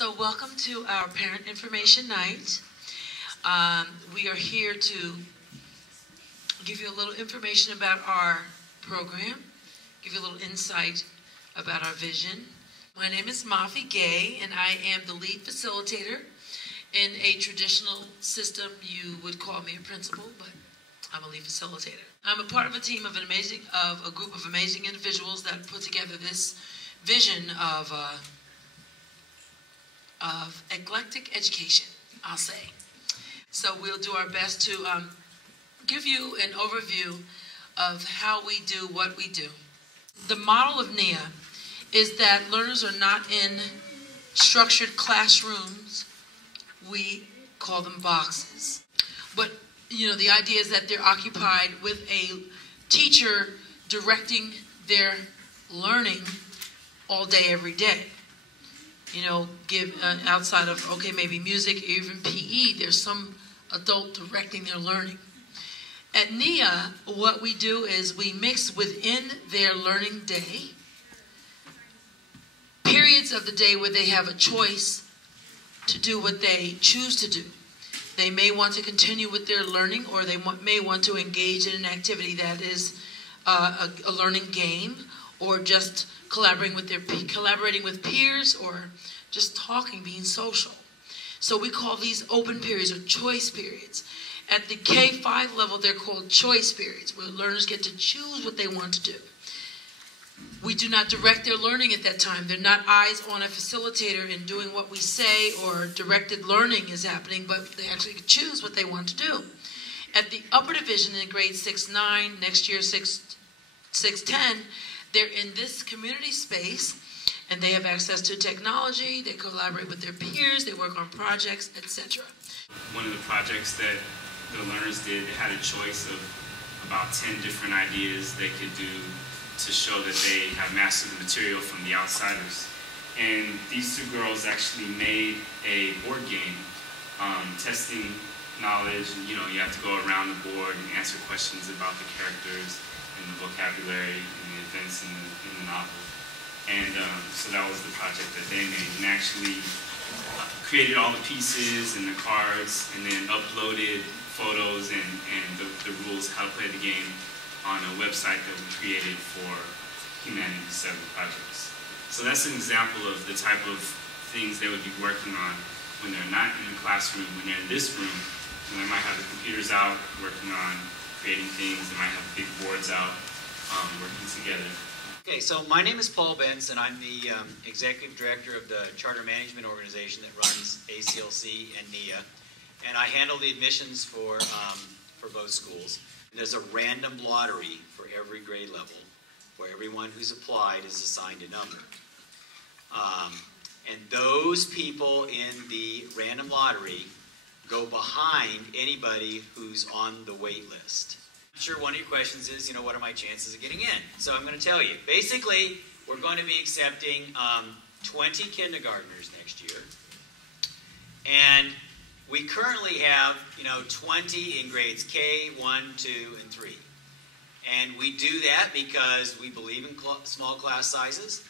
So welcome to our Parent Information Night. We are here to give you a little information about our program, give you a little insight about our vision. My name is Mafi Gay, and I am the lead facilitator. In a traditional system, you would call me a principal, but I'm a lead facilitator. I'm a part of a team of a group of amazing individuals that put together this vision of eclectic education, I'll say. So we'll do our best to give you an overview of how we do what we do. The model of Nea is that learners are not in structured classrooms. We call them boxes. But, the idea is that they're occupied with a teacher directing their learning all day, every day. Outside of, maybe music, or even PE, there's some adult directing their learning. At Nea, what we do is we mix within their learning day periods of the day where they have a choice to do what they choose to do. They may want to continue with their learning, or they may want to engage in an activity that is a learning game, or just collaborating with peers, or just talking, being social. So we call these open periods or choice periods. At the K-5 level, they're called choice periods, where learners get to choose what they want to do. We do not direct their learning at that time. They're not eyes on a facilitator and doing what we say, or directed learning is happening, but they actually choose what they want to do. At the upper division in grades 6-9, next year 6-10, they're in this community space, and they have access to technology, they collaborate with their peers, they work on projects, etc. One of the projects that the learners did, they had a choice of about 10 different ideas they could do to show that they have mastered the material from the outsiders. And these two girls actually made a board game, testing knowledge. You have to go around the board and answer questions about the characters and the vocabulary and the events in the novel. And so that was the project that they made, and actually created all the pieces and the cards, and then uploaded photos and the rules, how to play the game, on a website that we created for Humanity 7 projects. So that's an example of the type of things they would be working on when they're not in the classroom. When they're in this room, they might have the computers out working on creating things. They might have big boards out working together. Okay, so my name is Paul Benz, and I'm the Executive Director of the Charter Management Organization that runs ACLC and Nea, and I handle the admissions for both schools. There's a random lottery for every grade level, where everyone who's applied is assigned a number. And those people in the random lottery go behind anybody who's on the wait list. I'm sure one of your questions is, what are my chances of getting in? So I'm going to tell you. Basically, we're going to be accepting 20 kindergartners next year. And we currently have, 20 in grades K, 1, 2, and 3. And we do that because we believe in small class sizes.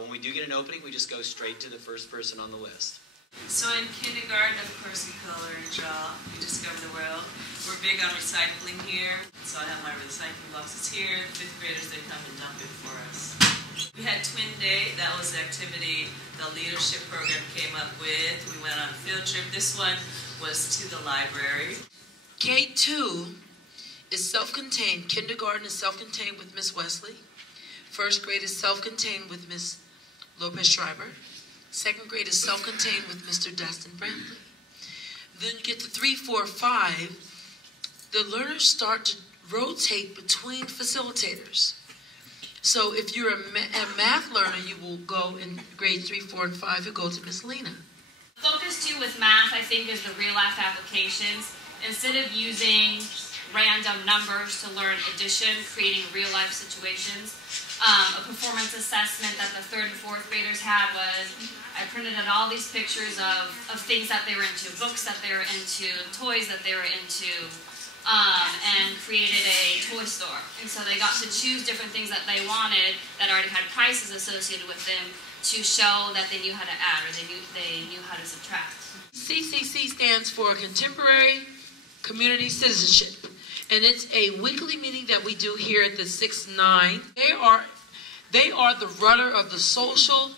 When we do get an opening, we just go straight to the first person on the list. So in kindergarten, of course, we color and draw. We discover the world. We're big on recycling here. So I have my recycling boxes here. The 5th graders, they come and dump it for us. We had Twin Day. That was the activity the leadership program came up with. We went on a field trip. This one was to the library. K2 is self-contained. Kindergarten is self-contained with Miss Wesley. 1st grade is self-contained with Miss Lopez Schreiber. 2nd grade is self-contained with Mr. Dustin Brantley. Then you get to 3, 4, 5. The learners start to rotate between facilitators. So if you're a math learner, you will go in grades 3, 4, and 5, you go to Miss Lena. Focus too with math, I think, is the real life applications. Instead of using random numbers to learn addition, creating real life situations. A performance assessment that the 3rd and 4th graders had was, I printed out all these pictures of things that they were into, books that they were into, toys that they were into, and created a toy store. And so they got to choose different things that they wanted that already had prices associated with them to show that they knew how to add or they knew how to subtract. CCC stands for Contemporary Community Citizenship, and it's a weekly meeting that we do here at the 6-9. They are the rudder of the social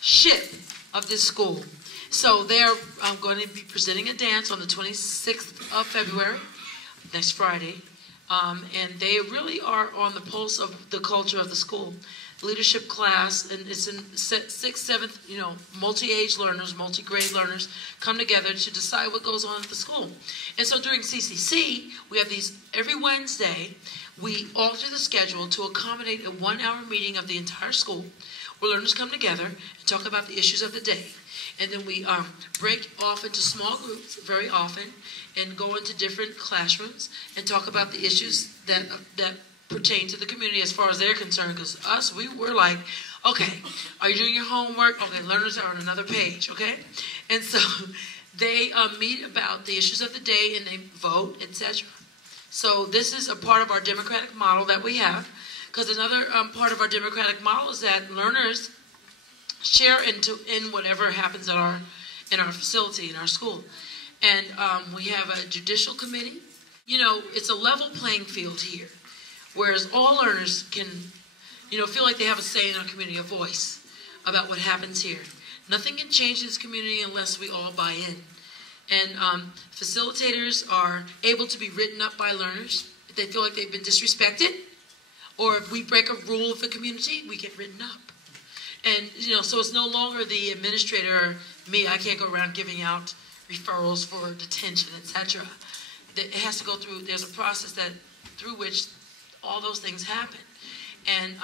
ship of this school. So they're going to be presenting a dance on the 26th of February, next Friday, and they really are on the pulse of the culture of the school. Leadership class, and it's in 6th, 7th, multi-age learners, multi-grade learners come together to decide what goes on at the school. And so during CCC, we have these every Wednesday. We alter the schedule to accommodate a 1-hour meeting of the entire school where learners come together and talk about the issues of the day. And then we break off into small groups very often and go into different classrooms and talk about the issues that pertain to the community as far as they're concerned. Because us, we're like, okay, are you doing your homework? Okay, learners are on another page, okay? And so they meet about the issues of the day and they vote, etc. So this is a part of our democratic model that we have. Because another part of our democratic model is that learners share in whatever happens in our facility, in our school. And we have a judicial committee. It's a level playing field here, whereas all learners can, feel like they have a say in our community, a voice about what happens here. Nothing can change this community unless we all buy in. And facilitators are able to be written up by learners if they feel like they've been disrespected, or if we break a rule of the community, we get written up. And, so it's no longer the administrator or me. I can't go around giving out referrals for detention, etc. It has to go through, there's a process through which all those things happen. And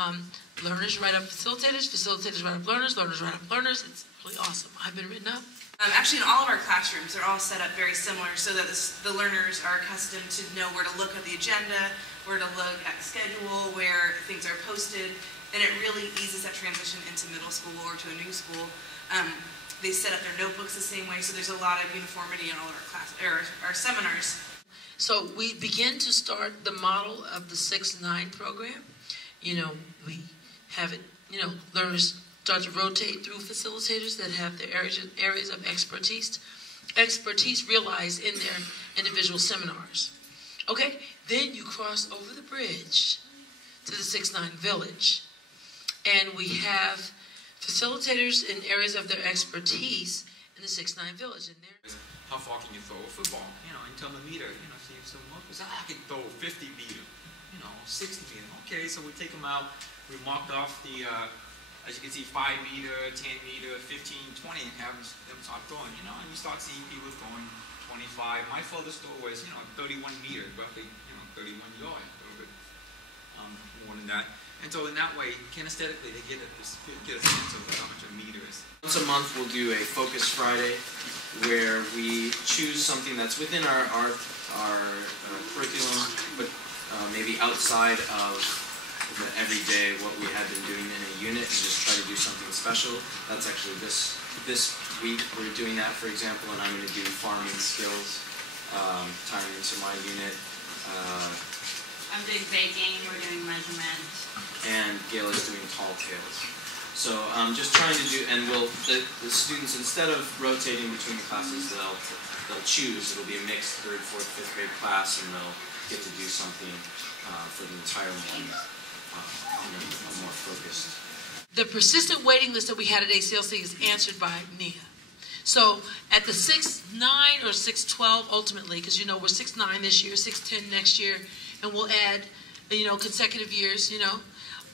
learners write up facilitators, facilitators write up learners write up learners. It's really awesome. I've been written up. Actually, in all of our classrooms, they're all set up very similar so that the learners are accustomed to know where to look at the agenda, where to look at the schedule, where things are posted, and it really eases that transition into middle school or to a new school. They set up their notebooks the same way, so there's a lot of uniformity in all of our seminars. So we begin to start the model of the 6-9 program. We have it, learners start to rotate through facilitators that have their areas of expertise realized in their individual seminars. Okay, then you cross over the bridge to the 6-9 village, and we have facilitators in areas of their expertise in the 6-9 village. And how far can you throw a football? In terms of meter, so most people say, I can throw 50 meter, 60 meter. Okay, so we take them out. We marked off the, as you can see, 5 meter, 10 meter, 15, 20, and have them start throwing, and you start seeing people throwing 25. My furthest throw was, 31 meter, roughly, 31 yards, a little bit more than that. And so in that way, kinesthetically, they get a sense of how much a meter is. Once a month, we'll do a Focus Friday, where we choose something that's within our curriculum, but maybe outside of the everyday what we had been doing in a unit, and just try to do something special. That's actually this week we're doing that, for example, and I'm going to do farming skills, tying into my unit. I'm doing baking, we're doing measurement. And Gail is doing tall tales. So just trying to do, and the students, instead of rotating between the classes, they'll choose. It'll be a mixed 3rd, 4th, 5th grade class, and they'll get to do something for the entire morning, more focused. The persistent waiting list that we had at ACLC is answered by Nea. So at the 6-9 or 6-12 ultimately, because we're 6-9 this year, 6-10 next year, and we'll add consecutive years,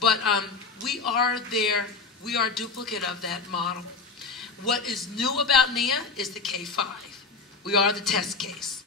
but we are there. We are a duplicate of that model. What is new about Nea is the K-5. We are the test case.